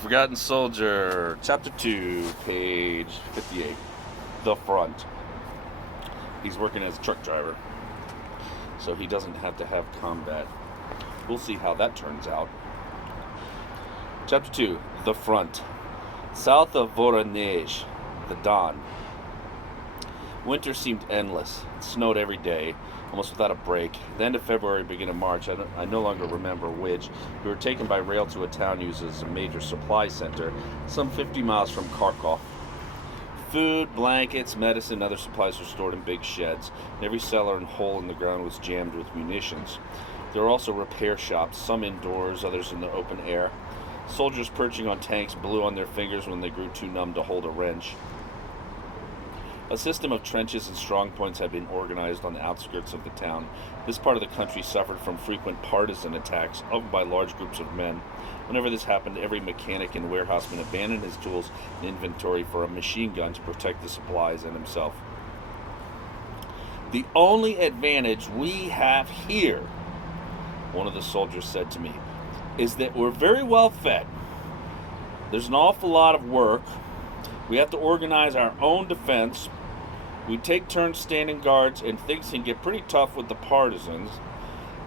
Forgotten Soldier, Chapter 2, page 58. The Front. He's working as a truck driver, so he doesn't have to have combat. We'll see how that turns out. Chapter 2, The Front. South of Voronezh, the Don. Winter seemed endless. It snowed every day, almost without a break. The end of February, beginning of March, I no longer remember which, we were taken by rail to a town used as a major supply center, some 50 miles from Kharkov. Food, blankets, medicine, and other supplies were stored in big sheds, and every cellar and hole in the ground was jammed with munitions. There were also repair shops, some indoors, others in the open air. Soldiers perching on tanks blew on their fingers when they grew too numb to hold a wrench. A system of trenches and strong points had been organized on the outskirts of the town. This part of the country suffered from frequent partisan attacks, often by large groups of men. Whenever this happened, every mechanic and warehouseman abandoned his tools and inventory for a machine gun to protect the supplies and himself. "The only advantage we have here," one of the soldiers said to me, "is that we're very well fed. There's an awful lot of work. We have to organize our own defense. We take turns standing guards, and things can get pretty tough with the partisans.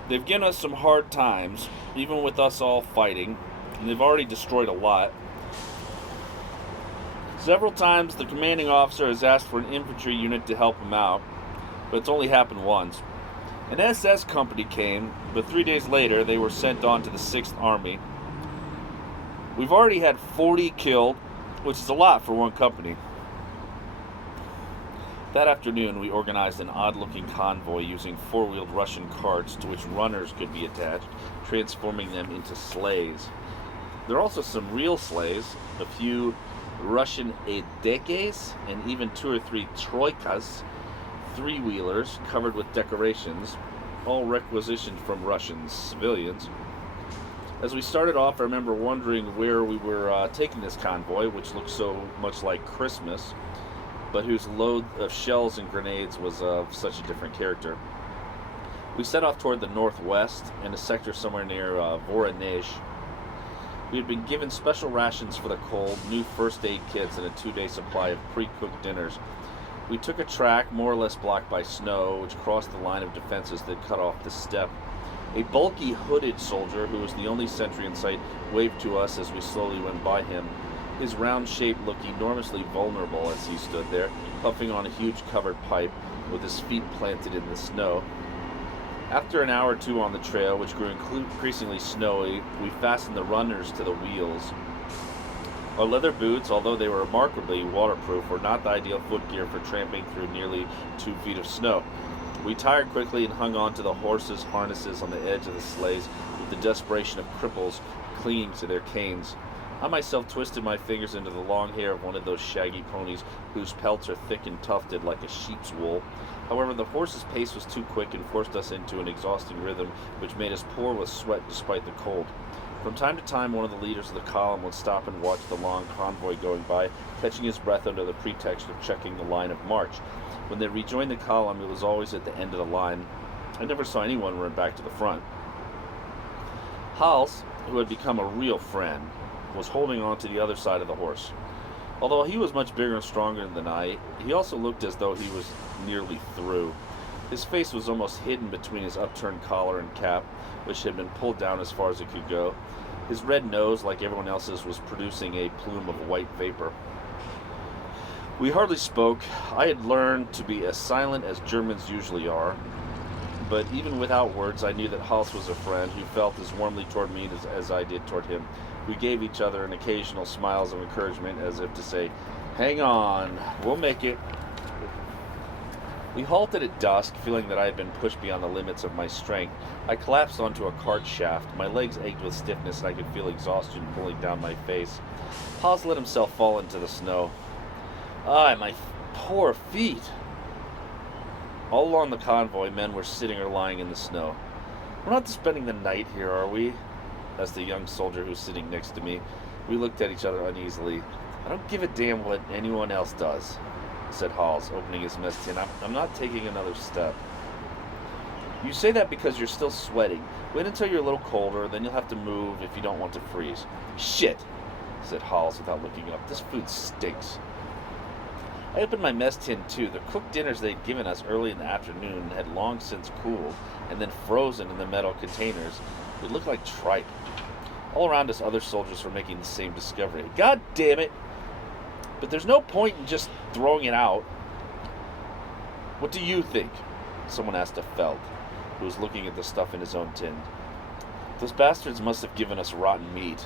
They've given us some hard times, even with us all fighting, and they've already destroyed a lot. Several times the commanding officer has asked for an infantry unit to help him out, but it's only happened once. An SS company came, but 3 days later they were sent on to the 6th Army. We've already had 40 killed, which is a lot for one company." That afternoon, we organized an odd-looking convoy using four-wheeled Russian carts to which runners could be attached, transforming them into sleighs. There are also some real sleighs, a few Russian edekes, and even 2 or 3 troikas, three-wheelers covered with decorations, all requisitioned from Russian civilians. As we started off, I remember wondering where we were taking this convoy, which looked so much like Christmas, but whose load of shells and grenades was of such a different character. We set off toward the northwest, in a sector somewhere near Voronezh. We had been given special rations for the cold, new first aid kits, and a 2-day supply of pre-cooked dinners. We took a track more or less blocked by snow, which crossed the line of defenses that cut off the steppe. A bulky, hooded soldier, who was the only sentry in sight, waved to us as we slowly went by him. His round shape looked enormously vulnerable as he stood there, puffing on a huge covered pipe, with his feet planted in the snow. After an hour or two on the trail, which grew increasingly snowy, we fastened the runners to the wheels. Our leather boots, although they were remarkably waterproof, were not the ideal footgear for tramping through nearly 2 feet of snow. We tired quickly and hung on to the horses' harnesses on the edge of the sleighs with the desperation of cripples clinging to their canes. I myself twisted my fingers into the long hair of one of those shaggy ponies whose pelts are thick and tufted like a sheep's wool. However, the horse's pace was too quick and forced us into an exhausting rhythm which made us pour with sweat despite the cold. From time to time, one of the leaders of the column would stop and watch the long convoy going by, catching his breath under the pretext of checking the line of march. When they rejoined the column, it was always at the end of the line. I never saw anyone run back to the front. Hals, who had become a real friend, was holding on to the other side of the horse. Although he was much bigger and stronger than I, he also looked as though he was nearly through. His face was almost hidden between his upturned collar and cap, which had been pulled down as far as it could go. His red nose, like everyone else's, was producing a plume of white vapor. We hardly spoke. I had learned to be as silent as Germans usually are, but even without words, I knew that Hals was a friend who felt as warmly toward me as I did toward him. We gave each other an occasional smiles of encouragement, as if to say, "Hang on, we'll make it." We halted at dusk, feeling that I had been pushed beyond the limits of my strength. I collapsed onto a cart shaft. My legs ached with stiffness, and I could feel exhaustion pulling down my face. Hals let himself fall into the snow. "Ah, my poor feet." All along the convoy, men were sitting or lying in the snow. "We're not spending the night here, are we?" asked the young soldier who was sitting next to me. We looked at each other uneasily. "I don't give a damn what anyone else does," said Hals, opening his mess tin. I'm not taking another step." "You say that because you're still sweating. Wait until you're a little colder, then you'll have to move if you don't want to freeze." "Shit! said Halls without looking up. This food stinks. I opened my mess tin, too. The cooked dinners they'd given us early in the afternoon had long since cooled and then frozen in the metal containers. It looked like tripe. All around us, other soldiers were making the same discovery. God damn it! But there's no point in just throwing it out. What do you think? Someone asked of Feld, who was looking at the stuff in his own tin. Those bastards must have given us rotten meat.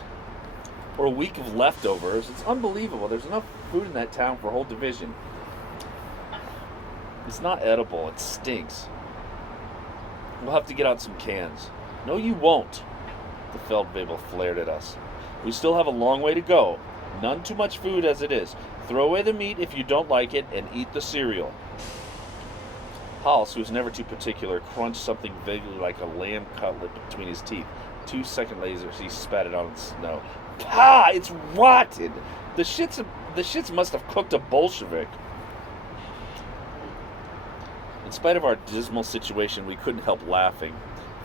Or a week of leftovers. It's unbelievable. There's enough food in that town for a whole division. It's not edible. It stinks. We'll have to get out some cans. No, you won't. The Feldwebel flared at us. We still have a long way to go. None too much food as it is. Throw away the meat if you don't like it and eat the cereal. Hals, who was never too particular, crunched something vaguely like a lamb cutlet between his teeth. 2 seconds later, he spat it out in the snow. Pah! It's rotten! The shits must have cooked a Bolshevik. In spite of our dismal situation, we couldn't help laughing.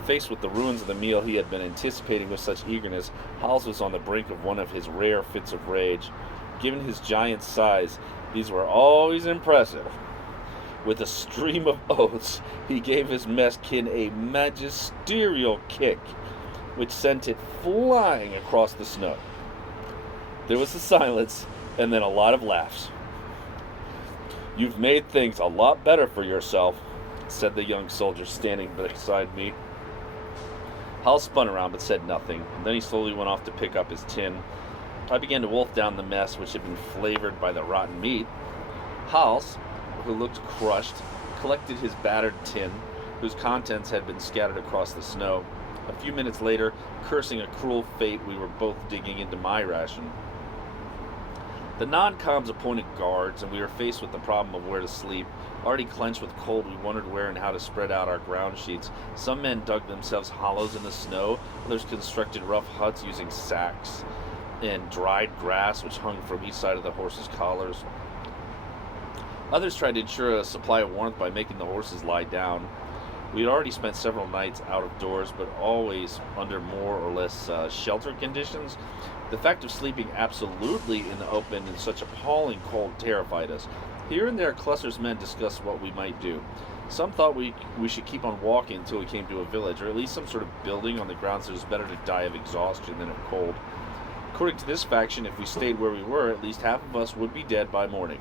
Faced with the ruins of the meal he had been anticipating with such eagerness, Hals was on the brink of one of his rare fits of rage. Given his giant size, these were always impressive. With a stream of oaths, he gave his mess kin a magisterial kick, which sent it flying across the snow. There was a silence, and then a lot of laughs. You've made things a lot better for yourself, said the young soldier standing beside me. Hal spun around but said nothing, and then he slowly went off to pick up his tin. I began to wolf down the mess, which had been flavored by the rotten meat. Hals, who looked crushed, collected his battered tin, whose contents had been scattered across the snow. A few minutes later, cursing a cruel fate, we were both digging into my ration. The non-coms appointed guards, and we were faced with the problem of where to sleep. Already clenched with cold, we wondered where and how to spread out our ground sheets. Some men dug themselves hollows in the snow. Others constructed rough huts using sacks and dried grass which hung from each side of the horses' collars. Others tried to ensure a supply of warmth by making the horses lie down. We had already spent several nights out of doors, but always under more or less sheltered conditions. The fact of sleeping absolutely in the open in such appalling cold terrified us. Here and there, clusters of men discussed what we might do. Some thought we should keep on walking until we came to a village, or at least some sort of building on the grounds that it was better to die of exhaustion than of cold. According to this faction, if we stayed where we were, at least half of us would be dead by morning.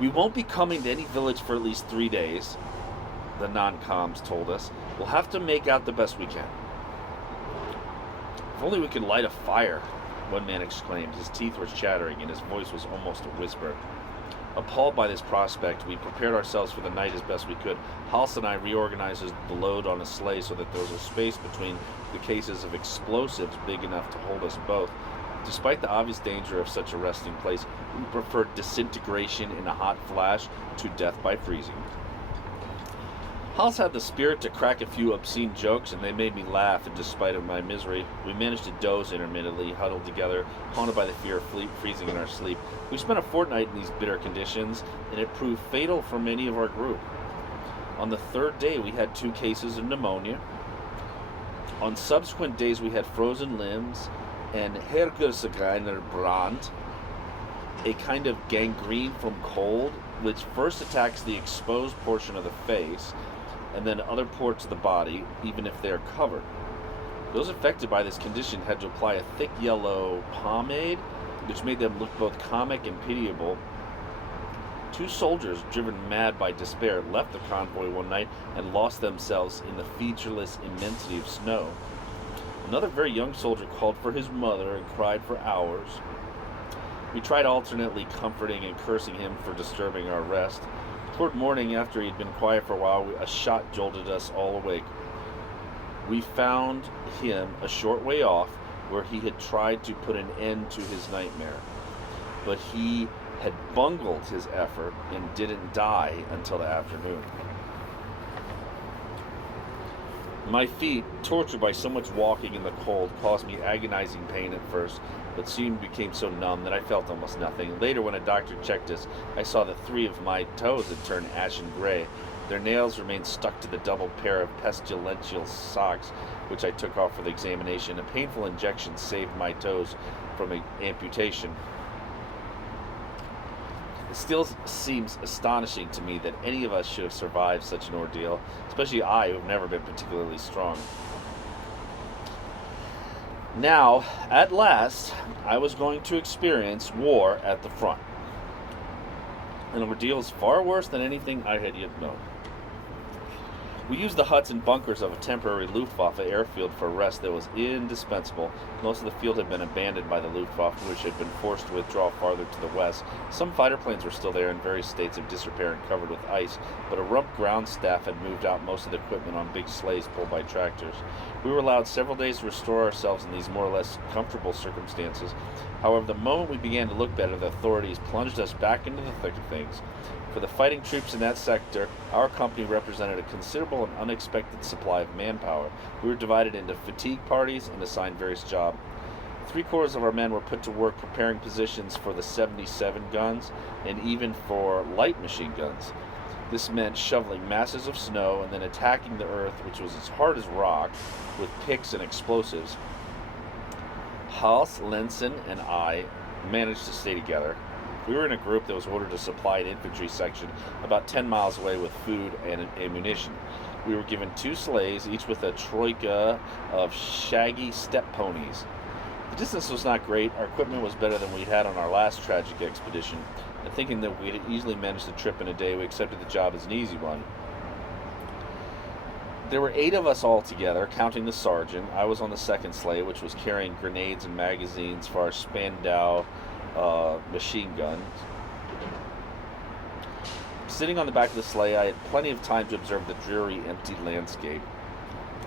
We won't be coming to any village for at least 3 days, the non-coms told us. We'll have to make out the best we can. If only we could light a fire, one man exclaimed. His teeth were chattering and his voice was almost a whisper. Appalled by this prospect, we prepared ourselves for the night as best we could. Hals and I reorganized the load on a sleigh so that there was a space between the cases of explosives big enough to hold us both. Despite the obvious danger of such a resting place, we preferred disintegration in a hot flash to death by freezing. Hals had the spirit to crack a few obscene jokes, and they made me laugh, and despite of my misery, we managed to doze intermittently, huddled together, haunted by the fear of freezing in our sleep. We spent a fortnight in these bitter conditions, and it proved fatal for many of our group. On the 3rd day, we had 2 cases of pneumonia. On subsequent days, we had frozen limbs and Hergersgreinerbrand, a kind of gangrene from cold, which first attacks the exposed portion of the face, and then other parts of the body, even if they are covered. Those affected by this condition had to apply a thick yellow pomade, which made them look both comic and pitiable. 2 soldiers, driven mad by despair, left the convoy one night and lost themselves in the featureless immensity of snow. Another very young soldier called for his mother and cried for hours. We tried alternately comforting and cursing him for disturbing our rest. Toward morning, after he had been quiet for a while, a shot jolted us all awake. We found him a short way off, where he had tried to put an end to his nightmare. But he had bungled his effort and didn't die until the afternoon. My feet, tortured by so much walking in the cold, caused me agonizing pain at first, but soon became so numb that I felt almost nothing. Later, when a doctor checked us, I saw that 3 of my toes had turned ashen gray. Their nails remained stuck to the double pair of pestilential socks, which I took off for the examination. A painful injection saved my toes from amputation. It still seems astonishing to me that any of us should have survived such an ordeal, especially I, who have never been particularly strong. Now, at last, I was going to experience war at the front. An ordeal is far worse than anything I had yet known. We used the huts and bunkers of a temporary Luftwaffe airfield for rest that was indispensable. Most of the field had been abandoned by the Luftwaffe, which had been forced to withdraw farther to the west. Some fighter planes were still there in various states of disrepair and covered with ice, but a rump ground staff had moved out most of the equipment on big sleighs pulled by tractors. We were allowed several days to restore ourselves in these more or less comfortable circumstances. However, the moment we began to look better, the authorities plunged us back into the thick of things. For the fighting troops in that sector, our company represented a considerable and unexpected supply of manpower. We were divided into fatigue parties and assigned various jobs. 3/4 of our men were put to work preparing positions for the 77 guns and even for light machine guns. This meant shoveling masses of snow and then attacking the earth, which was as hard as rock, with picks and explosives. Hals, Lenson, and I managed to stay together. We were in a group that was ordered to supply an infantry section about 10 miles away with food and ammunition. We were given 2 sleighs, each with a troika of shaggy steppe ponies. The distance was not great. Our equipment was better than we'd had on our last tragic expedition, and thinking that we had easily managed the trip in a day, we accepted the job as an easy one. There were 8 of us all together, counting the sergeant. I was on the second sleigh, which was carrying grenades and magazines for our Spandau machine guns. Sitting on the back of the sleigh, I had plenty of time to observe the dreary, empty landscape.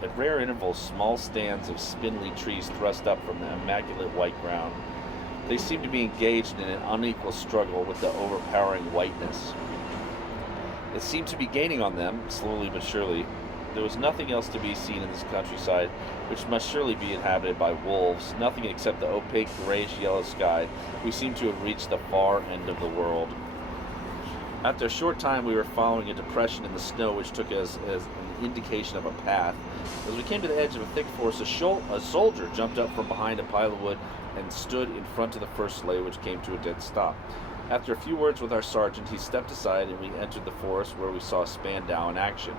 At rare intervals, small stands of spindly trees thrust up from the immaculate white ground. They seemed to be engaged in an unequal struggle with the overpowering whiteness. It seemed to be gaining on them, slowly but surely. There was nothing else to be seen in this countryside, which must surely be inhabited by wolves, nothing except the opaque grayish-yellow sky. We seemed to have reached the far end of the world. After a short time, we were following a depression in the snow, which took us as an indication of a path. As we came to the edge of a thick forest, a soldier jumped up from behind a pile of wood and stood in front of the first sleigh, which came to a dead stop. After a few words with our sergeant, he stepped aside, and we entered the forest, where we saw Spandau in action.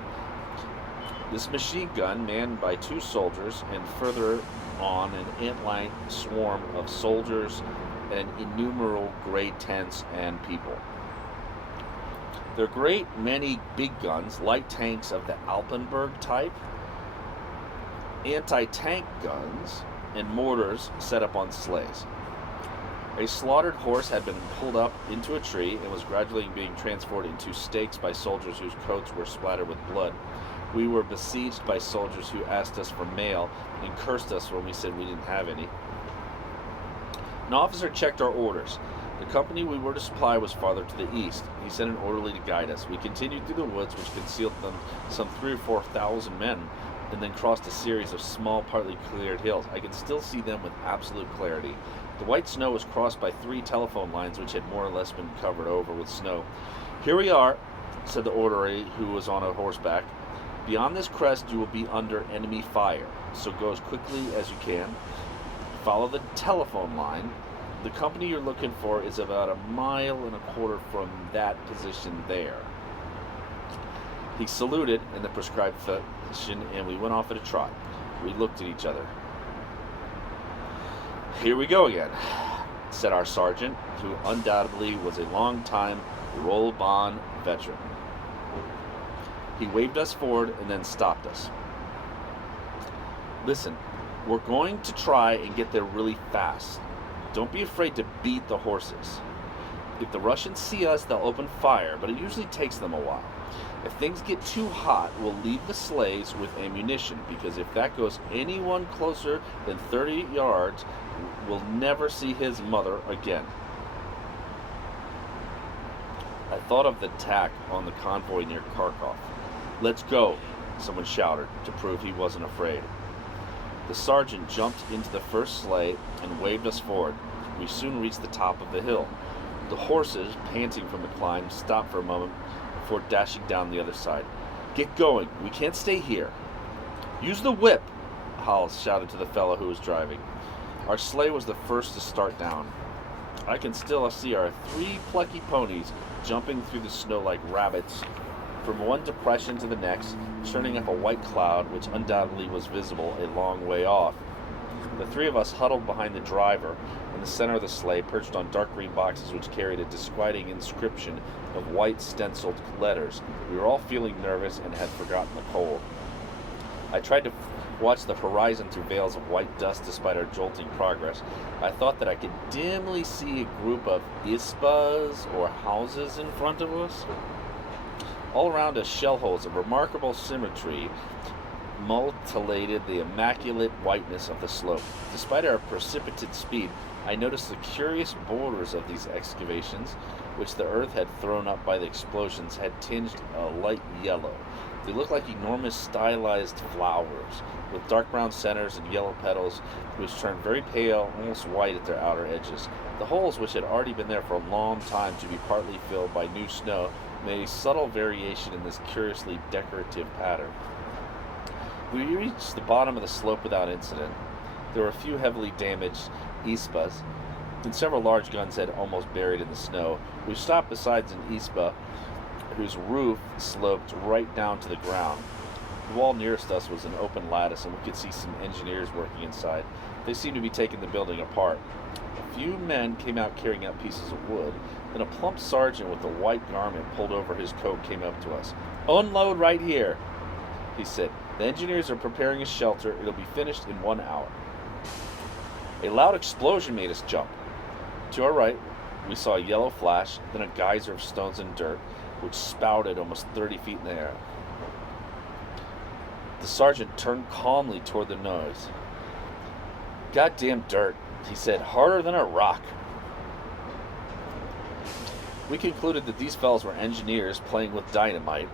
This machine gun, manned by 2 soldiers, and further on an ant-like swarm of soldiers and innumerable gray tents and people. There are a great many big guns, light tanks of the Alpenberg type, anti-tank guns, and mortars set up on sleighs. A slaughtered horse had been pulled up into a tree and was gradually being transported into stakes by soldiers whose coats were splattered with blood. We were besieged by soldiers who asked us for mail and cursed us when we said we didn't have any. An officer checked our orders. The company we were to supply was farther to the east. He sent an orderly to guide us. We continued through the woods, which concealed them some 3,000 or 4,000 men, and then crossed a series of small, partly cleared hills. I could still see them with absolute clarity. The white snow was crossed by 3 telephone lines, which had more or less been covered over with snow. "Here we are," said the orderly, who was on a horseback. "Beyond this crest you will be under enemy fire, so go as quickly as you can. Follow the telephone line. The company you're looking for is about 1.25 miles from that position there." He saluted in the prescribed fashion, and we went off at a trot. We looked at each other. "Here we go again," said our sergeant, who undoubtedly was a long-time roll-bond veteran. He waved us forward and then stopped us. "Listen, we're going to try and get there really fast. Don't be afraid to beat the horses. If the Russians see us, they'll open fire, but it usually takes them a while. If things get too hot, we'll leave the sleighs with ammunition, because if that goes anyone closer than 30 yards, we'll never see his mother again." I thought of the attack on the convoy near Kharkov. "Let's go," someone shouted, to prove he wasn't afraid. The sergeant jumped into the first sleigh and waved us forward. We soon reached the top of the hill. The horses, panting from the climb, stopped for a moment, before dashing down the other side. "Get going. We can't stay here." "Use the whip," Hal shouted to the fellow who was driving. Our sleigh was the first to start down. I can still see our 3 plucky ponies jumping through the snow like rabbits from one depression to the next, churning up a white cloud which undoubtedly was visible a long way off. The 3 of us huddled behind the driver in the center of the sleigh, perched on dark green boxes which carried a disquieting inscription of white stenciled letters. We were all feeling nervous and had forgotten the cold. I tried to watch the horizon through veils of white dust despite our jolting progress. I thought that I could dimly see a group of isbas or houses in front of us. All around us, shell holes of remarkable symmetry mutilated the immaculate whiteness of the slope. Despite our precipitate speed, I noticed the curious borders of these excavations, which the earth had thrown up by the explosions, had tinged a light yellow. They looked like enormous stylized flowers, with dark brown centers and yellow petals, which turned very pale, almost white at their outer edges. The holes, which had already been there for a long time to be partly filled by new snow, made a subtle variation in this curiously decorative pattern. We reached the bottom of the slope without incident. There were a few heavily damaged isbas, and several large guns had almost buried in the snow. We stopped beside an isba whose roof sloped right down to the ground. The wall nearest us was an open lattice, and we could see some engineers working inside. They seemed to be taking the building apart. A few men came out carrying out pieces of wood. Then a plump sergeant with a white garment pulled over his coat came up to us. "Unload right here," he said. "The engineers are preparing a shelter. It'll be finished in 1 hour." A loud explosion made us jump. To our right, we saw a yellow flash, then a geyser of stones and dirt, which spouted almost 30 feet in the air. The sergeant turned calmly toward the noise. "Goddamn dirt," he said, "harder than a rock." We concluded that these fellows were engineers playing with dynamite.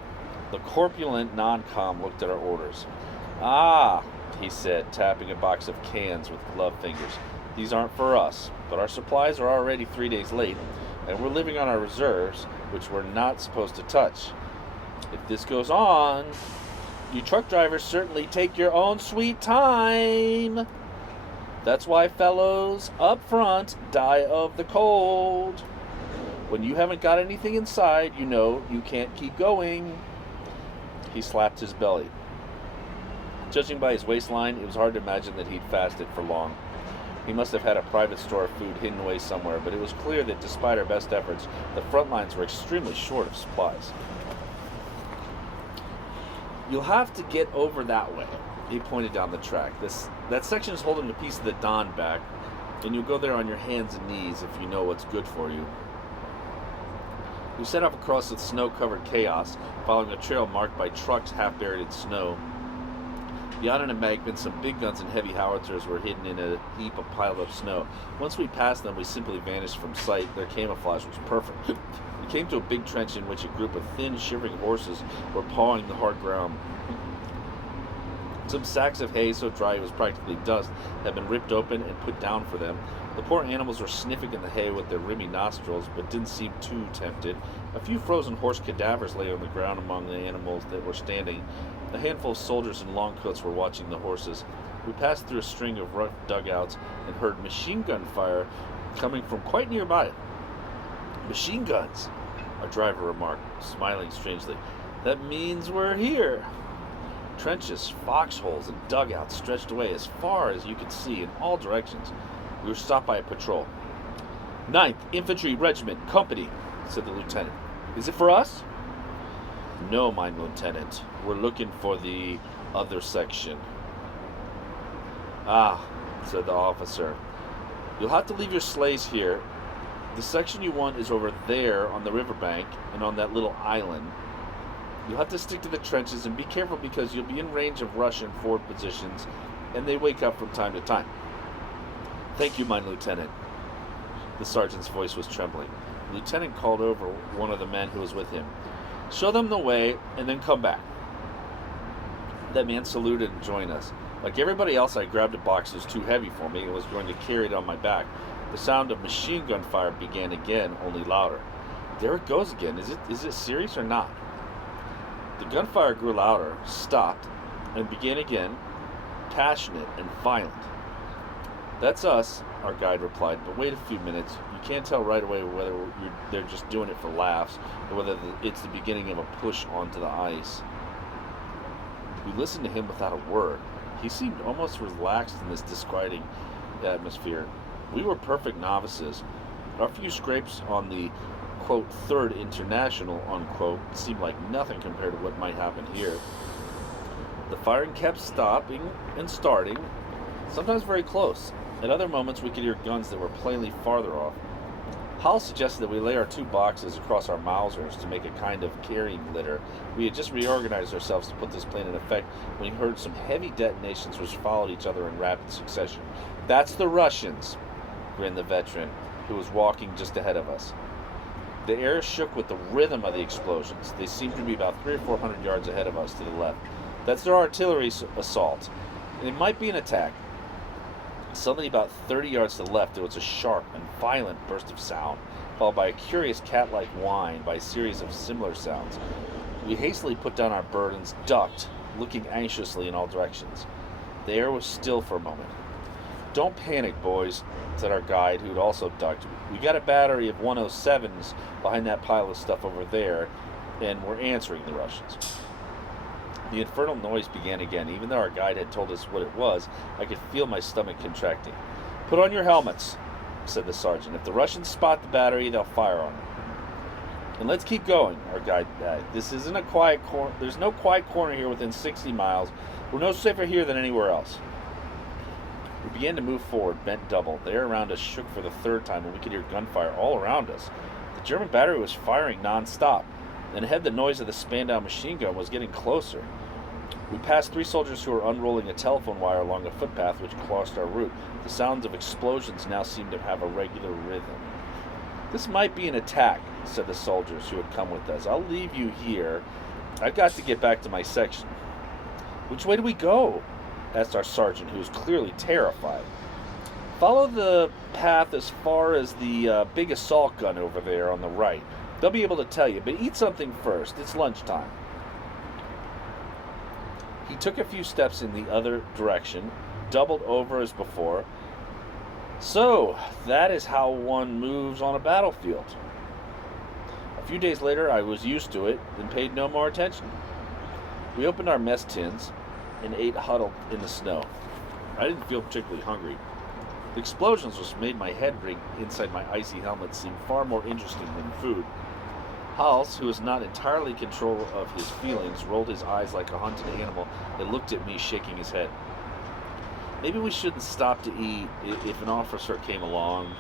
The corpulent non-com looked at our orders. "Ah," he said, tapping a box of cans with gloved fingers. "These aren't for us, but our supplies are already 3 days late, and we're living on our reserves, which we're not supposed to touch. If this goes on, you truck drivers certainly take your own sweet time. That's why fellows up front die of the cold. When you haven't got anything inside, you know you can't keep going." He slapped his belly. Judging by his waistline, it was hard to imagine that he'd fasted for long. He must have had a private store of food hidden away somewhere, but it was clear that despite our best efforts, the front lines were extremely short of supplies. "You'll have to get over that way," he pointed down the track. That section is holding a piece of the Don back, and you'll go there on your hands and knees if you know what's good for you. We set off across the snow-covered chaos, following a trail marked by trucks half buried in snow. Beyond an embankment, some big guns and heavy howitzers were hidden in a heap of piled-up snow. Once we passed them, we simply vanished from sight. Their camouflage was perfect. We came to a big trench in which a group of thin, shivering horses were pawing the hard ground. Some sacks of hay, so dry it was practically dust, had been ripped open and put down for them. The poor animals were sniffing at the hay with their rimy nostrils, but didn't seem too tempted. A few frozen horse cadavers lay on the ground among the animals that were standing. A handful of soldiers in long coats were watching the horses. We passed through a string of rough dugouts and heard machine gun fire coming from quite nearby. "Machine guns," our driver remarked, smiling strangely. "That means we're here." Trenches, foxholes, and dugouts stretched away as far as you could see in all directions. We were stopped by a patrol. "9th Infantry Regiment, Company," said the lieutenant. "Is it for us?" "No, my lieutenant. We're looking for the other section." "Ah," said the officer. "You'll have to leave your sleighs here. The section you want is over there on the riverbank and on that little island. You'll have to stick to the trenches and be careful because you'll be in range of Russian forward positions, and they wake up from time to time." "Thank you, my lieutenant." The sergeant's voice was trembling. The lieutenant called over one of the men who was with him. "Show them the way, and then come back." That man saluted and joined us. Like everybody else, I grabbed a box that was too heavy for me and was going to carry it on my back. The sound of machine gun fire began again, only louder. "There it goes again. Is it serious or not?" The gunfire grew louder, stopped, and began again, passionate and violent. "That's us," our guide replied, "but wait a few minutes. You can't tell right away whether they're just doing it for laughs or whether it's the beginning of a push onto the ice." We listened to him without a word. He seemed almost relaxed in this disquieting atmosphere. We were perfect novices. Our few scrapes on the, quote, Third International, unquote, seemed like nothing compared to what might happen here. The firing kept stopping and starting, sometimes very close. At other moments, we could hear guns that were plainly farther off. Hal suggested that we lay our 2 boxes across our Mausers to make a kind of carrying litter. We had just reorganized ourselves to put this plan in effect when we heard some heavy detonations which followed each other in rapid succession. "That's the Russians," grinned the veteran, who was walking just ahead of us. The air shook with the rhythm of the explosions. They seemed to be about 300 or 400 yards ahead of us to the left. "That's their artillery assault. And it might be an attack." Suddenly, about 30 yards to the left, there was a sharp and violent burst of sound, followed by a curious cat-like whine by a series of similar sounds. We hastily put down our burdens, ducked, looking anxiously in all directions. The air was still for a moment. "Don't panic, boys," said our guide, who had also ducked. "We got a battery of 107s behind that pile of stuff over there, and we're answering the Russians." The infernal noise began again. Even though our guide had told us what it was, I could feel my stomach contracting. "Put on your helmets," said the sergeant. "If the Russians spot the battery, they'll fire on it." "And let's keep going," our guide added. "This isn't a quiet corner. There's no quiet corner here within 60 miles. We're no safer here than anywhere else." We began to move forward, bent double. The air around us shook for the 3rd time, and we could hear gunfire all around us. The German battery was firing non-stop, and ahead the noise of the Spandau machine gun was getting closer. We passed 3 soldiers who were unrolling a telephone wire along a footpath which crossed our route. The sounds of explosions now seemed to have a regular rhythm. "This might be an attack," said the soldiers who had come with us. "I'll leave you here. I've got to get back to my section." "Which way do we go?" asked our sergeant, who was clearly terrified. "Follow the path as far as the big assault gun over there on the right. They'll be able to tell you, but eat something first. It's lunchtime." He took a few steps in the other direction, doubled over as before. "So, that is how one moves on a battlefield." A few days later, I was used to it and paid no more attention. We opened our mess tins and ate huddled in the snow. I didn't feel particularly hungry. The explosions which made my head ring inside my icy helmet seemed far more interesting than food. Hals, who was not entirely in control of his feelings, rolled his eyes like a hunted animal and looked at me, shaking his head. "Maybe we shouldn't stop to eat if an officer came along."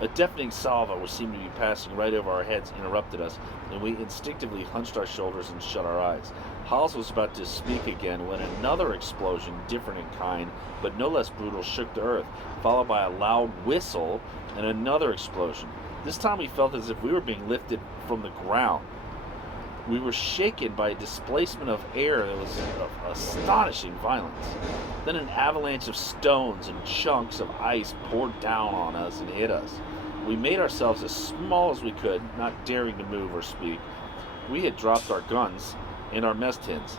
A deafening salvo, which seemed to be passing right over our heads, interrupted us, and we instinctively hunched our shoulders and shut our eyes. Hals was about to speak again when another explosion, different in kind, but no less brutal, shook the earth, followed by a loud whistle and another explosion. This time we felt as if we were being lifted from the ground. We were shaken by a displacement of air that was of astonishing violence. Then an avalanche of stones and chunks of ice poured down on us and hit us. We made ourselves as small as we could, not daring to move or speak. We had dropped our guns and our mess tins.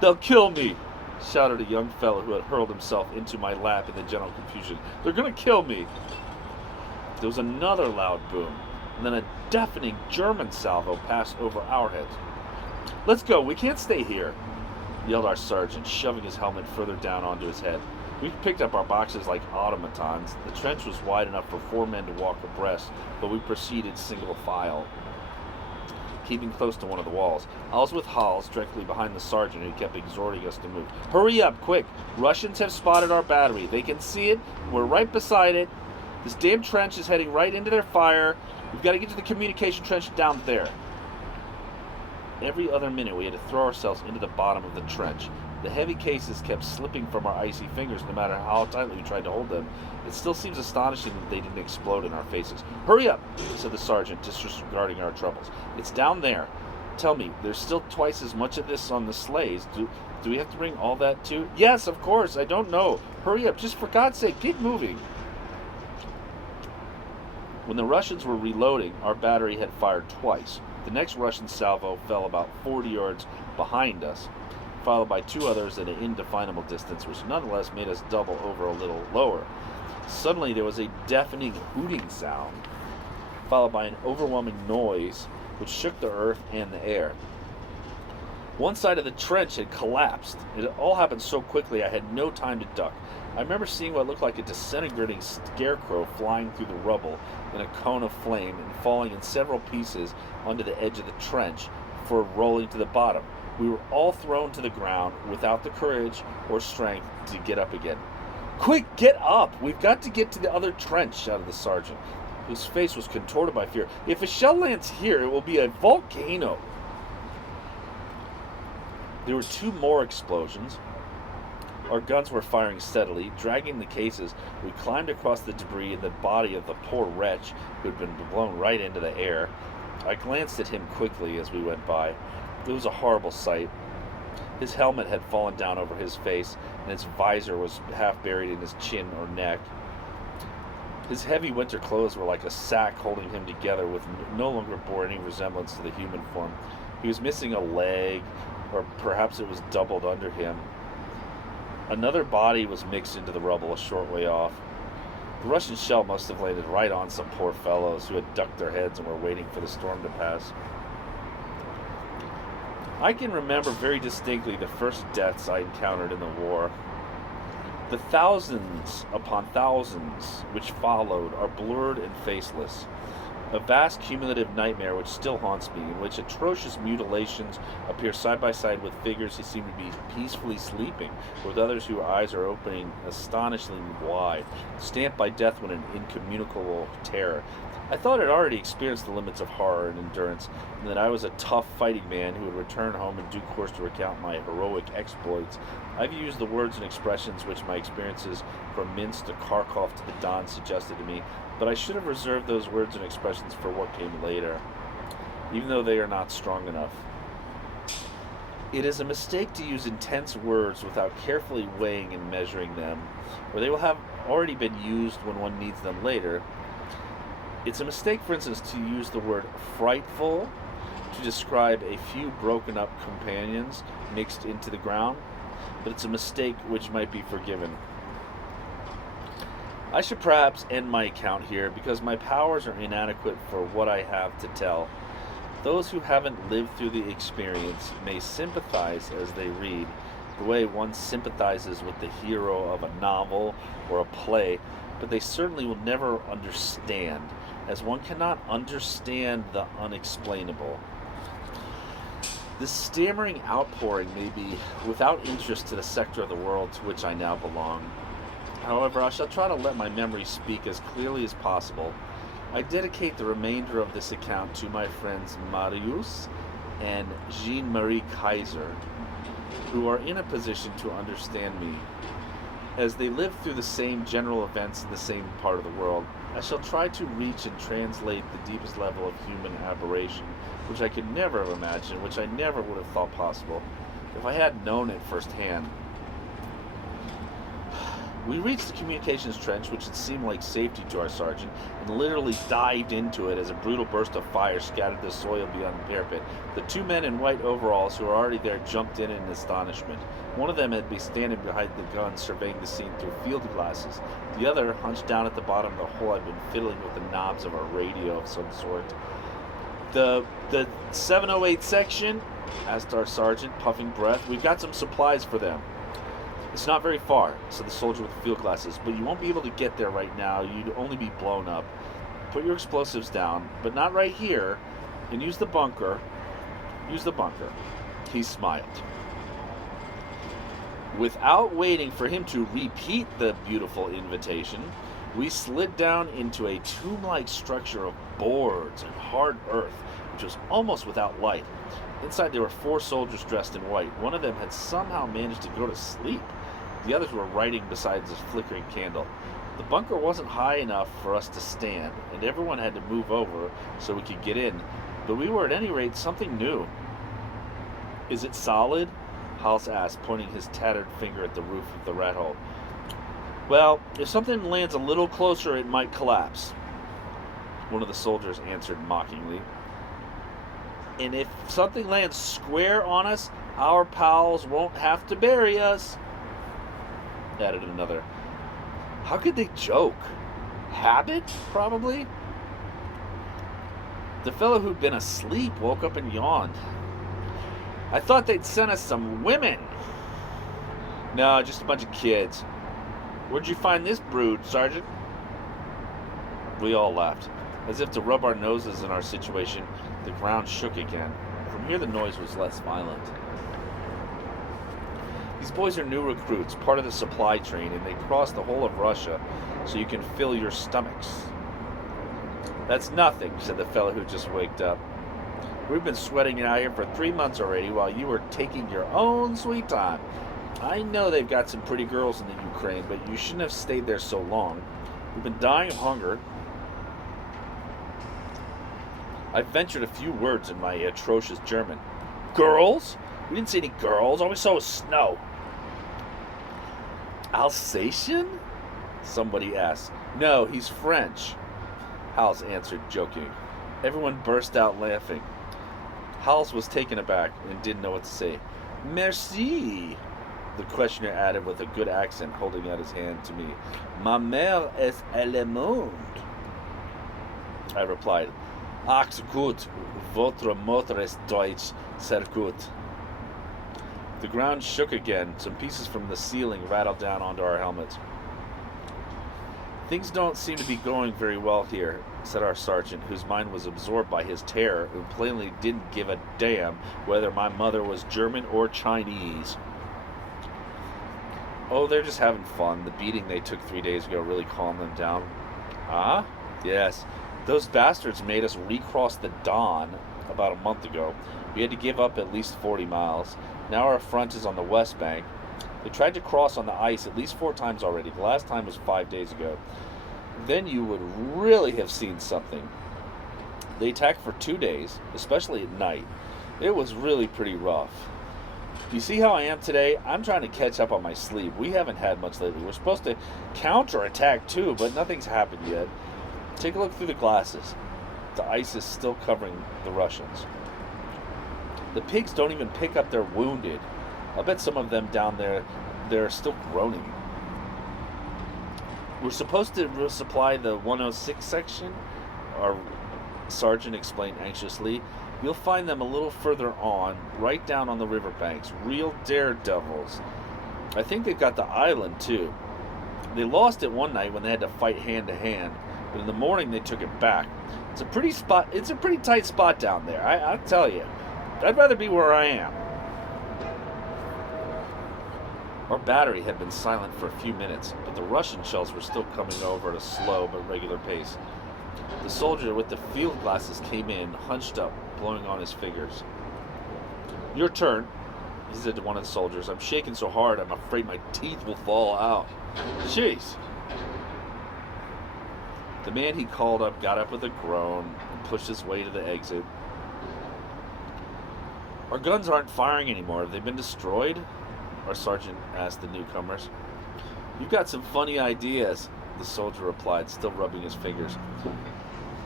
"They'll kill me!" shouted a young fellow who had hurled himself into my lap in the general confusion. "They're going to kill me!" There was another loud boom, and then a deafening German salvo passed over our heads. "Let's go, we can't stay here," yelled our sergeant, shoving his helmet further down onto his head. We picked up our boxes like automatons. The trench was wide enough for 4 men to walk abreast, but we proceeded single file, keeping close to one of the walls. I was with Hals directly behind the sergeant, who kept exhorting us to move. "Hurry up, quick! Russians have spotted our battery. They can see it. We're right beside it. This damn trench is heading right into their fire. We've got to get to the communication trench down there." Every other minute we had to throw ourselves into the bottom of the trench. The heavy cases kept slipping from our icy fingers no matter how tightly we tried to hold them. It still seems astonishing that they didn't explode in our faces. "Hurry up," said the sergeant, disregarding our troubles. "It's down there. Tell me, there's still twice as much of this on the sleighs. Do we have to bring all that too?" "Yes, of course. I don't know. Hurry up. Just for God's sake, keep moving." When the Russians were reloading, our battery had fired twice. The next Russian salvo fell about 40 yards behind us, followed by two others at an indefinable distance, which nonetheless made us double over a little lower. Suddenly there was a deafening hooting sound, followed by an overwhelming noise which shook the earth and the air. One side of the trench had collapsed. It all happened so quickly I had no time to duck. I remember seeing what looked like a disintegrating scarecrow flying through the rubble in a cone of flame and falling in several pieces onto the edge of the trench before rolling to the bottom. We were all thrown to the ground without the courage or strength to get up again. "Quick, get up! We've got to get to the other trench," shouted the sergeant, whose face was contorted by fear. "If a shell lands here, it will be a volcano." There were two more explosions. Our guns were firing steadily. Dragging the cases, we climbed across the debris and the body of the poor wretch who had been blown right into the air. I glanced at him quickly as we went by. It was a horrible sight. His helmet had fallen down over his face, and his visor was half buried in his chin or neck. His heavy winter clothes were like a sack holding him together, with no longer bore any resemblance to the human form. He was missing a leg, or perhaps it was doubled under him. Another body was mixed into the rubble a short way off. The Russian shell must have landed right on some poor fellows who had ducked their heads and were waiting for the storm to pass. I can remember very distinctly the first deaths I encountered in the war. The thousands upon thousands which followed are blurred and faceless. A vast cumulative nightmare which still haunts me, in which atrocious mutilations appear side by side with figures who seem to be peacefully sleeping, with others whose eyes are opening astonishingly wide, stamped by death with an incommunicable terror. I thought I'd already experienced the limits of horror and endurance, and that I was a tough fighting man who would return home in due course to recount my heroic exploits. I've used the words and expressions which my experiences from Minsk to Kharkov to the Don suggested to me, but I should have reserved those words and expressions for what came later, even though they are not strong enough. It is a mistake to use intense words without carefully weighing and measuring them, or they will have already been used when one needs them later. It's a mistake, for instance, to use the word frightful to describe a few broken up companions mixed into the ground, but it's a mistake which might be forgiven. I should perhaps end my account here because my powers are inadequate for what I have to tell. Those who haven't lived through the experience may sympathize as they read, the way one sympathizes with the hero of a novel or a play, but they certainly will never understand, as one cannot understand the unexplainable. This stammering outpouring may be without interest to the sector of the world to which I now belong. However, I shall try to let my memory speak as clearly as possible. I dedicate the remainder of this account to my friends Marius and Jean-Marie Kaiser, who are in a position to understand me. As they live through the same general events in the same part of the world, I shall try to reach and translate the deepest level of human aberration, which I could never have imagined, which I never would have thought possible, if I had known it firsthand. We reached the communications trench, which had seemed like safety to our sergeant, and literally dived into it as a brutal burst of fire scattered the soil beyond the parapet. The two men in white overalls who were already there jumped in astonishment. One of them had been standing behind the gun, surveying the scene through field glasses. The other, hunched down at the bottom of the hole, had been fiddling with the knobs of a radio of some sort. The 708 section? Asked our sergeant, puffing breath. "We've got some supplies for them." "It's not very far," said the soldier with the field glasses, "but you won't be able to get there right now. You'd only be blown up. Put your explosives down, but not right here, and use the bunker. Use the bunker." He smiled. Without waiting for him to repeat the beautiful invitation, we slid down into a tomb-like structure of boards and hard earth, which was almost without light. Inside there were 4 soldiers dressed in white. One of them had somehow managed to go to sleep. The others were writing beside his flickering candle. The bunker wasn't high enough for us to stand, and everyone had to move over so we could get in, but we were at any rate something new. "Is it solid?" Hals asked, pointing his tattered finger at the roof of the rat hole. "Well, if something lands a little closer, it might collapse," one of the soldiers answered mockingly. And if something lands square on us, our pals won't have to bury us, added another. How could they joke? Habit, probably? The fellow who'd been asleep woke up and yawned. I thought they'd sent us some women. No, just a bunch of kids. Where'd you find this brood, Sergeant? We all laughed. As if to rub our noses in our situation, the ground shook again. From here the noise was less violent. These boys are new recruits, part of the supply train, and they cross the whole of Russia so you can fill your stomachs. That's nothing, said the fellow who just waked up. We've been sweating out here for 3 months already while you were taking your own sweet time. I know they've got some pretty girls in the Ukraine, but you shouldn't have stayed there so long. We've been dying of hunger. I ventured a few words in my atrocious German. Girls? We didn't see any girls. All we saw was snow. Alsatian? Somebody asked. No, he's French. Hals answered, joking. Everyone burst out laughing. Hals was taken aback and didn't know what to say. Merci, the questioner added with a good accent, holding out his hand to me. Ma mère est allemande. I replied, Ach gut, votre motor ist Deutsch, sehr gut. The ground shook again. Some pieces from the ceiling rattled down onto our helmets. Things don't seem to be going very well here, said our sergeant, whose mind was absorbed by his terror and plainly didn't give a damn whether my mother was German or Chinese. Oh, they're just having fun. The beating they took 3 days ago really calmed them down. Ah? Yes. Those bastards made us recross the Don about a month ago. We had to give up at least 40 miles. Now our front is on the west bank. They tried to cross on the ice at least 4 times already. The last time was 5 days ago. Then you would really have seen something. They attacked for 2 days, especially at night. It was really pretty rough. You see how I am today? I'm trying to catch up on my sleep. We haven't had much lately. We're supposed to counterattack too, but nothing's happened yet. Take a look through the glasses. The ice is still covering the Russians. The pigs don't even pick up their wounded. I'll bet some of them down there, they're still groaning. We're supposed to resupply the 106 section, our sergeant explained anxiously. You'll find them a little further on, right down on the riverbanks. Real daredevils. I think they've got the island, too. They lost it one night when they had to fight hand-to-hand, but in the morning they took it back. It's a pretty tight spot down there, I'll tell you. I'd rather be where I am. Our battery had been silent for a few minutes, but the Russian shells were still coming over at a slow but regular pace. The soldier with the field glasses came in, hunched up, blowing on his fingers. Your turn, he said to one of the soldiers. I'm shaking so hard I'm afraid my teeth will fall out. Jeez. The man he called up got up with a groan and pushed his way to the exit. Our guns aren't firing anymore. Have they been destroyed? Our sergeant asked the newcomers. You've got some funny ideas, the soldier replied, still rubbing his fingers.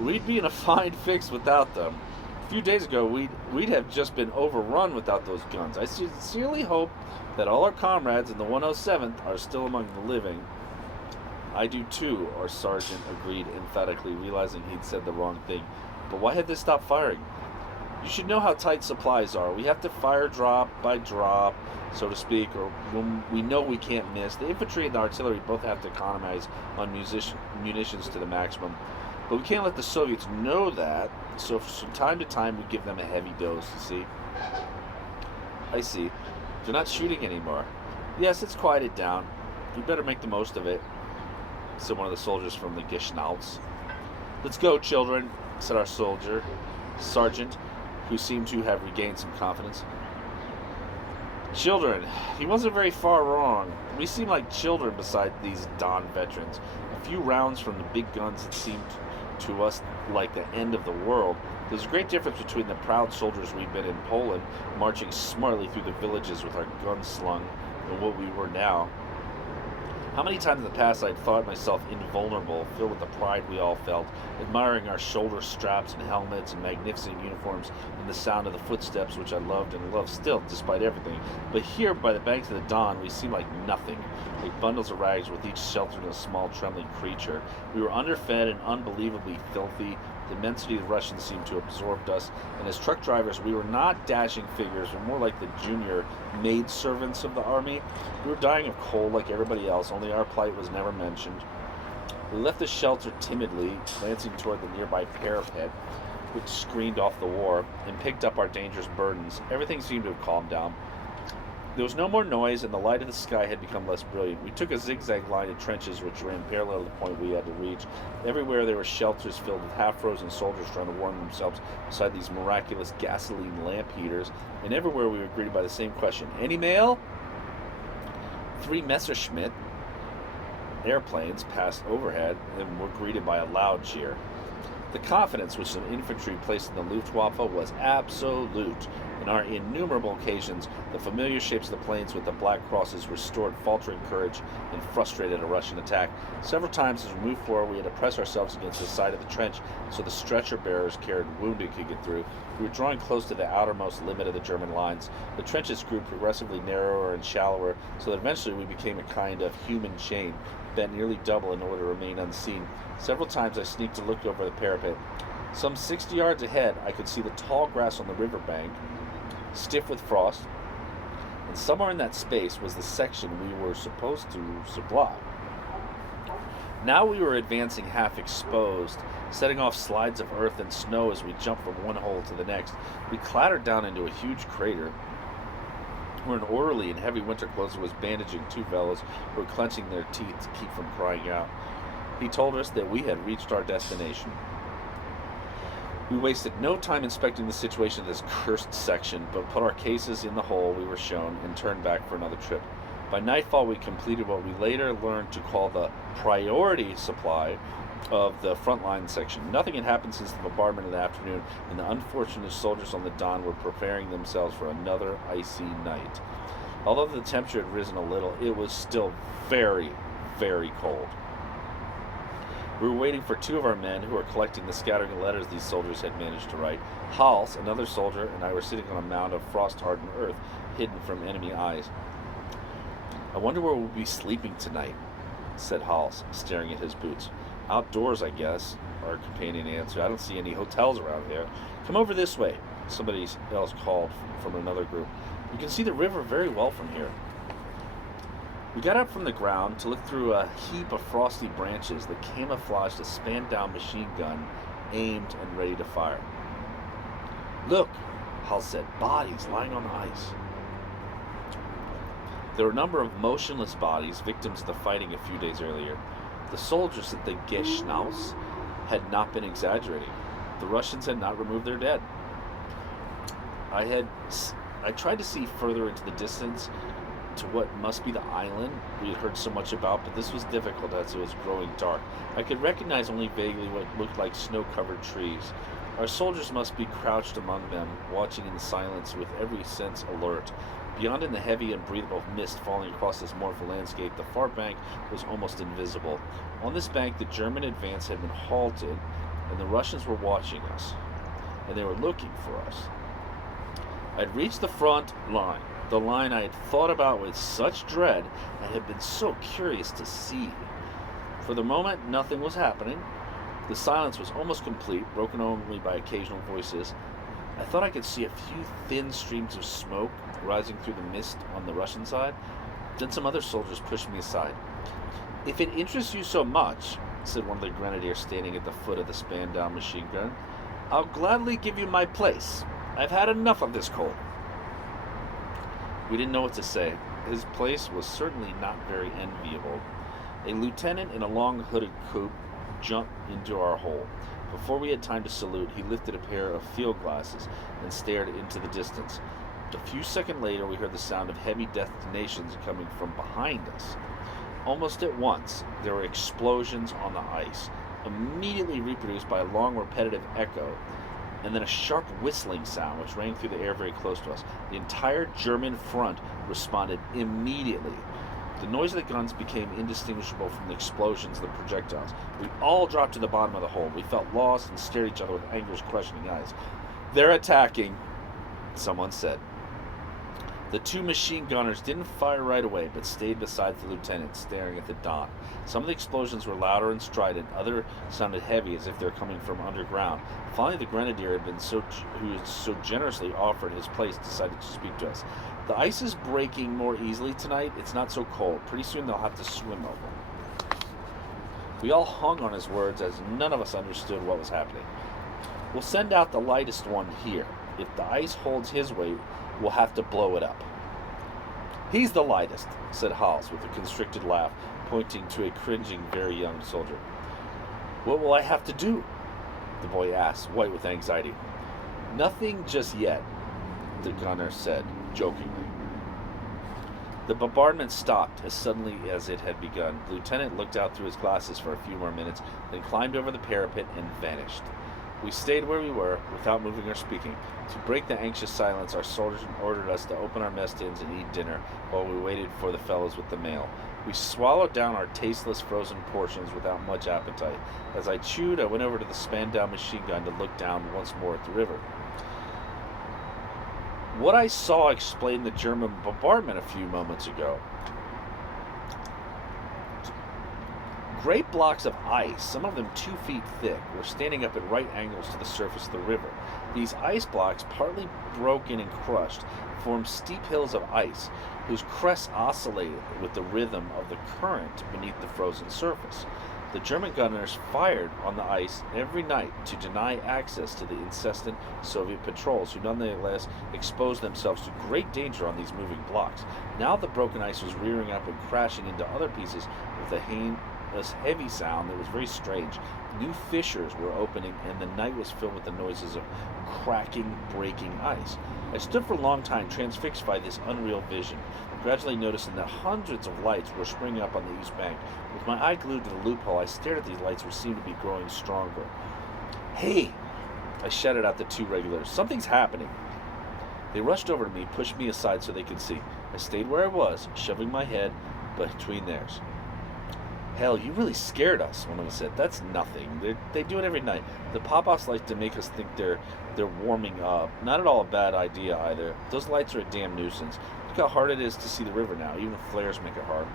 We'd be in a fine fix without them. A few days ago, we'd have just been overrun without those guns. I sincerely hope that all our comrades in the 107th are still among the living. I do too, our sergeant agreed emphatically, realizing he'd said the wrong thing. But why had they stopped firing? You should know how tight supplies are. We have to fire drop by drop, so to speak, or when we know we can't miss. The infantry and the artillery both have to economize on munitions to the maximum. But we can't let the Soviets know that, so from time to time we give them a heavy dose, you see. I see. They're not shooting anymore. Yes, it's quieted down. We better make the most of it, said one of the soldiers from the Geschnauts. Let's go, children, said our sergeant, who seemed to have regained some confidence. Children, he wasn't very far wrong. We seem like children beside these Don veterans. A few rounds from the big guns, it seemed to us like the end of the world. There's a great difference between the proud soldiers we'd been in Poland, marching smartly through the villages with our guns slung, and what we were now. How many times in the past I'd thought myself invulnerable, filled with the pride we all felt, admiring our shoulder straps and helmets and magnificent uniforms and the sound of the footsteps which I loved and love still, despite everything. But here, by the banks of the Don, we seemed like nothing, like bundles of rags with each sheltered in a small, trembling creature. We were underfed and unbelievably filthy. The immensity of the Russians seemed to have absorbed us, and as truck drivers, we were not dashing figures, but more like the junior maidservants of the army. We were dying of cold like everybody else, only our plight was never mentioned. We left the shelter timidly, glancing toward the nearby parapet, which screened off the war, and picked up our dangerous burdens. Everything seemed to have calmed down. There was no more noise, and the light of the sky had become less brilliant. We took a zigzag line of trenches which ran parallel to the point we had to reach. Everywhere there were shelters filled with half-frozen soldiers trying to warm themselves beside these miraculous gasoline lamp heaters, and everywhere we were greeted by the same question: "Any mail?" 3 Messerschmitt airplanes passed overhead and were greeted by a loud cheer. The confidence which the infantry placed in the Luftwaffe was absolute. On our innumerable occasions, the familiar shapes of the planes with the black crosses restored faltering courage and frustrated a Russian attack. Several times as we moved forward, we had to press ourselves against the side of the trench so the stretcher bearers carried wounded could get through. We were drawing close to the outermost limit of the German lines. The trenches grew progressively narrower and shallower, so that eventually we became a kind of human chain, bent nearly double in order to remain unseen. Several times I sneaked to look over the parapet. Some 60 yards ahead, I could see the tall grass on the river bank, stiff with frost, and somewhere in that space was the section we were supposed to supply. Now we were advancing half exposed, setting off slides of earth and snow as we jumped from one hole to the next. We clattered down into a huge crater, where an orderly in heavy winter clothes was bandaging 2 fellows who were clenching their teeth to keep from crying out. He told us that we had reached our destination. We wasted no time inspecting the situation of this cursed section, but put our cases in the hole we were shown and turned back for another trip. By nightfall, we completed what we later learned to call the priority supply of the frontline section. Nothing had happened since the bombardment of the afternoon, and the unfortunate soldiers on the Don were preparing themselves for another icy night. Although the temperature had risen a little, it was still very, very cold. We were waiting for 2 of our men who were collecting the scattering letters these soldiers had managed to write. Hals, another soldier, and I were sitting on a mound of frost-hardened earth, hidden from enemy eyes. "I wonder where we'll be sleeping tonight," said Hals, staring at his boots. "Outdoors, I guess," our companion answered. "I don't see any hotels around here." "Come over this way," somebody else called from another group. "You can see the river very well from here." We got up from the ground to look through a heap of frosty branches that camouflaged a span-down machine gun, aimed and ready to fire. "Look," Hal said, "bodies lying on the ice." There were a number of motionless bodies, victims of the fighting a few days earlier. The soldiers at the Geschnauz had not been exaggerating. The Russians had not removed their dead. I tried to see further into the distance to what must be the island we had heard so much about, but this was difficult as it was growing dark. I could recognize only vaguely what looked like snow-covered trees. Our soldiers must be crouched among them, watching in the silence with every sense alert. Beyond in the heavy and breathable mist falling across this mournful landscape, the far bank was almost invisible. On this bank, the German advance had been halted, and the Russians were watching us, and they were looking for us. I'd reached the front line, the line I had thought about with such dread and had been so curious to see. For the moment, nothing was happening. The silence was almost complete, broken only by occasional voices. I thought I could see a few thin streams of smoke rising through the mist on the Russian side. Then some other soldiers pushed me aside. "If it interests you so much," said one of the grenadiers standing at the foot of the span-down machine gun, "I'll gladly give you my place. I've had enough of this cold." We didn't know what to say. His place was certainly not very enviable. A lieutenant in a long hooded coupe jumped into our hole. Before we had time to salute, he lifted a pair of field glasses and stared into the distance. A few seconds later, we heard the sound of heavy detonations coming from behind us. Almost at once, there were explosions on the ice, immediately reproduced by a long repetitive echo, and then a sharp whistling sound which rang through the air very close to us. The entire German front responded immediately. The noise of the guns became indistinguishable from the explosions of the projectiles. We all dropped to the bottom of the hole. We felt lost and stared at each other with anger's questioning eyes. "They're attacking," someone said. The two machine gunners didn't fire right away, but stayed beside the lieutenant, staring at the dawn. Some of the explosions were louder and strident, others sounded heavy, as if they were coming from underground. Finally, the grenadier who had so generously offered his place, decided to speak to us. "The ice is breaking more easily tonight. It's not so cold. Pretty soon they'll have to swim over." We all hung on his words, as none of us understood what was happening. "We'll send out the lightest one here. If the ice holds his weight, we'll have to blow it up." "He's the lightest," said Hals with a constricted laugh, pointing to a cringing, very young soldier. "What will I have to do?" the boy asked, white with anxiety. "Nothing just yet," the gunner said, jokingly. The bombardment stopped as suddenly as it had begun. The lieutenant looked out through his glasses for a few more minutes, then climbed over the parapet and vanished. We stayed where we were, without moving or speaking. To break the anxious silence, our sergeant ordered us to open our mess tins and eat dinner while we waited for the fellows with the mail. We swallowed down our tasteless frozen portions without much appetite. As I chewed, I went over to the Spandau machine gun to look down once more at the river. What I saw explained the German bombardment a few moments ago. Great blocks of ice, some of them 2 feet thick, were standing up at right angles to the surface of the river. These ice blocks, partly broken and crushed, formed steep hills of ice, whose crests oscillated with the rhythm of the current beneath the frozen surface. The German gunners fired on the ice every night to deny access to the incessant Soviet patrols, who nonetheless exposed themselves to great danger on these moving blocks. Now the broken ice was rearing up and crashing into other pieces with a heavy sound that was very strange. New fissures were opening, and the night was filled with the noises of cracking, breaking ice. I stood for a long time, transfixed by this unreal vision, gradually noticing that hundreds of lights were springing up on the east bank. With my eye glued to the loophole, I stared at these lights, which seemed to be growing stronger. "Hey!" I shouted out to 2 regulars. "Something's happening." They rushed over to me, pushed me aside so they could see. I stayed where I was, shoving my head between theirs. "Hell, you really scared us," one of them said. "That's nothing. They do it every night. The pop-offs like to make us think they're warming up. Not at all a bad idea, either. Those lights are a damn nuisance. Look how hard it is to see the river now. Even flares make it hard."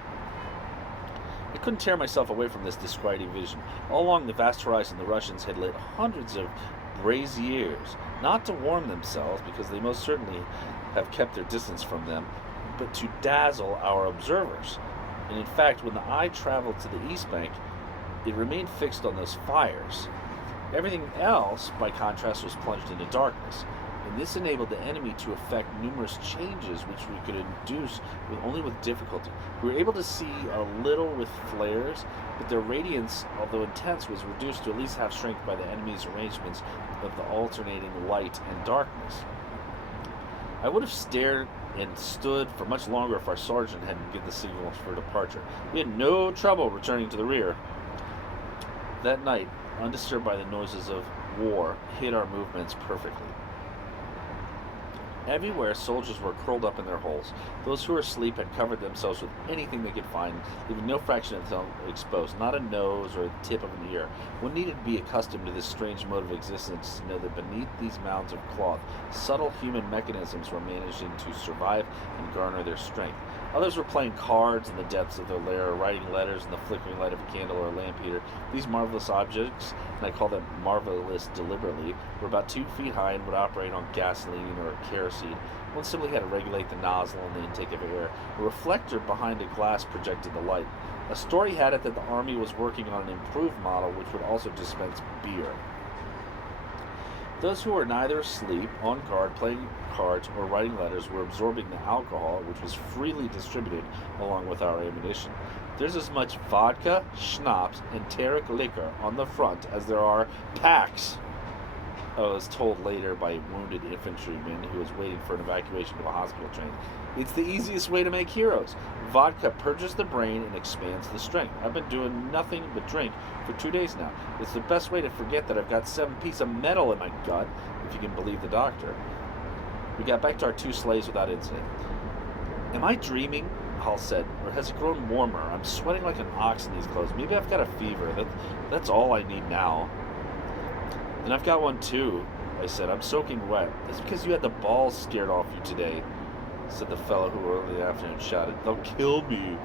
I couldn't tear myself away from this disquieting vision. All along the vast horizon, the Russians had lit hundreds of braziers, not to warm themselves, because they most certainly have kept their distance from them, but to dazzle our observers. And in fact, when the eye traveled to the east bank, it remained fixed on those fires. Everything else, by contrast, was plunged into darkness, and this enabled the enemy to effect numerous changes which we could induce only with difficulty. We were able to see a little with flares, but their radiance, although intense, was reduced to at least half strength by the enemy's arrangements of the alternating light and darkness. I would have stared and stood for much longer if our sergeant hadn't given the signal for departure. We had no trouble returning to the rear. That night, undisturbed by the noises of war, hid our movements perfectly. Everywhere, soldiers were curled up in their holes. Those who were asleep had covered themselves with anything they could find, leaving no fraction of them exposed, not a nose or the tip of an ear. One needed to be accustomed to this strange mode of existence to know that beneath these mounds of cloth, subtle human mechanisms were managing to survive and garner their strength. Others were playing cards in the depths of their lair, or writing letters in the flickering light of a candle or a lamp heater. These marvelous objects, and I call them marvelous deliberately, were about 2 feet high and would operate on gasoline or kerosene. One simply had to regulate the nozzle and the intake of air. A reflector behind a glass projected the light. A story had it that the army was working on an improved model which would also dispense beer. Those who were neither asleep, on guard, playing cards, or writing letters were absorbing the alcohol, which was freely distributed along with our ammunition. There's as much vodka, schnapps, and Tarek liquor on the front as there are packs, I was told later by a wounded infantryman who was waiting for an evacuation to a hospital train. It's the easiest way to make heroes. Vodka purges the brain and expands the strength. I've been doing nothing but drink for 2 days now. It's the best way to forget that I've got 7 pieces of metal in my gut, if you can believe the doctor. We got back to our 2 sleighs without incident. Am I dreaming? Hall said, or has it grown warmer? I'm sweating like an ox in these clothes. Maybe I've got a fever. That's all I need now. Then I've got one too, I said. I'm soaking wet. That's because you had the balls scared off you today, said the fellow who early in the afternoon shouted. They'll kill me.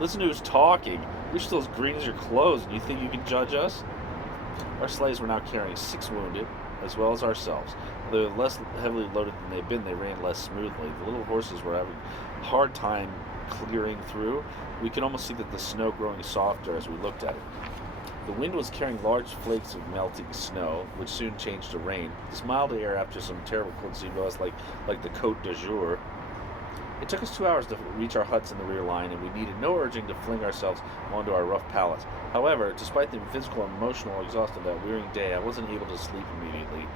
Listen to who's talking. You're still as green as your clothes, and you think you can judge us? Our sleighs were now carrying 6 wounded, as well as ourselves. Though less heavily loaded than they'd been, they ran less smoothly. The little horses were having a hard time clearing through. We could almost see that the snow growing softer as we looked at it. The wind was carrying large flakes of melting snow, which soon changed to rain. This mild air after some terrible cold seemed to us like the Côte d'Azur. It took us 2 hours to reach our huts in the rear line, and we needed no urging to fling ourselves onto our rough pallets. However, despite the physical and emotional exhaust of that wearying day, I wasn't able to sleep immediately.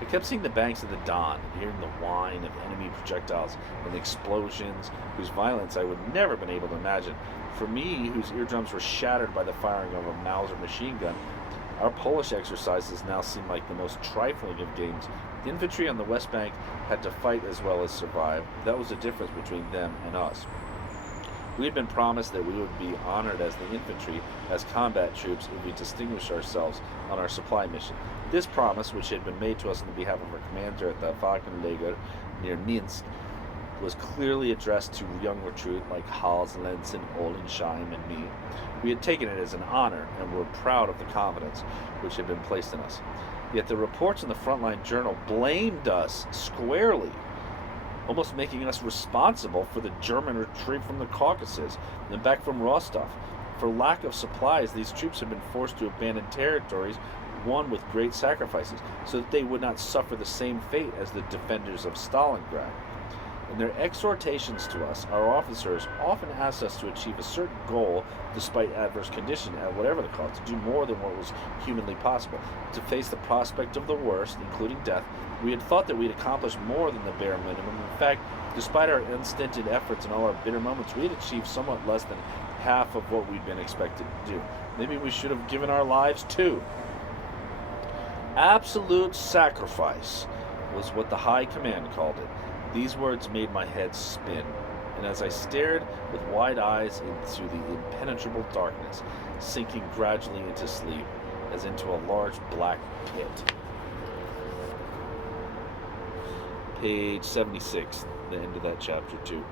I kept seeing the banks of the Don, hearing the whine of enemy projectiles and the explosions, whose violence I would never have been able to imagine. For me, whose eardrums were shattered by the firing of a Mauser machine gun, our Polish exercises now seemed like the most trifling of games. The infantry on the West Bank had to fight as well as survive. That was the difference between them and us. We had been promised that we would be honored as the infantry, as combat troops, if we distinguished ourselves on our supply mission. This promise, which had been made to us on behalf of our commander at the Wagenlager near Minsk, was clearly addressed to young recruit like Hals, Lenzen, Ollensheim, and me. We had taken it as an honor and were proud of the confidence which had been placed in us. Yet the reports in the Frontline Journal blamed us squarely, almost making us responsible for the German retreat from the Caucasus and back from Rostov. For lack of supplies, these troops had been forced to abandon territories won with great sacrifices, so that they would not suffer the same fate as the defenders of Stalingrad. In their exhortations to us, our officers often asked us to achieve a certain goal despite adverse conditions at whatever the cost, to do more than what was humanly possible, to face the prospect of the worst, including death. We had thought that we'd accomplished more than the bare minimum. In fact, despite our unstinted efforts and all our bitter moments, we had achieved somewhat less than half of what we'd been expected to do. Maybe we should have given our lives too. Absolute sacrifice was what the High Command called it. These words made my head spin, and as I stared with wide eyes into the impenetrable darkness, sinking gradually into sleep, as into a large black pit. Page 76, the end of that chapter 2.